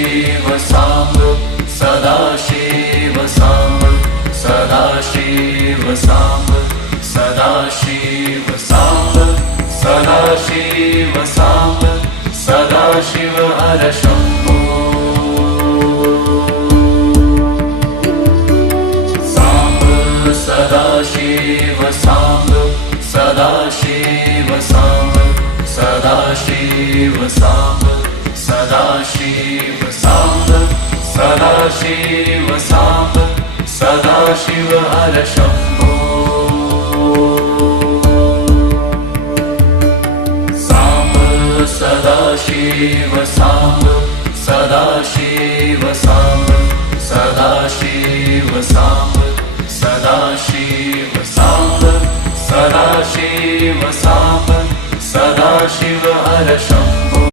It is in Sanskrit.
सदाशिव साम्ब सदाशिव साम्ब सदाशिव साम्ब सदाशिव साम्ब सदाशिव साम्ब सदाशिव हर शम्भो साम्ब सदाशिव साम्ब सदाशिव साम्ब सदाशिव साम्ब सदाशिव साम्ब सदाशिव साम्ब सदाशिव हर शम्भो साम्ब सदाशिव साम्ब सदाशिव साम्ब सदाशिव साम्ब सदाशिव साम्ब सदाशिव साम्ब सदाशिव हर शम्भो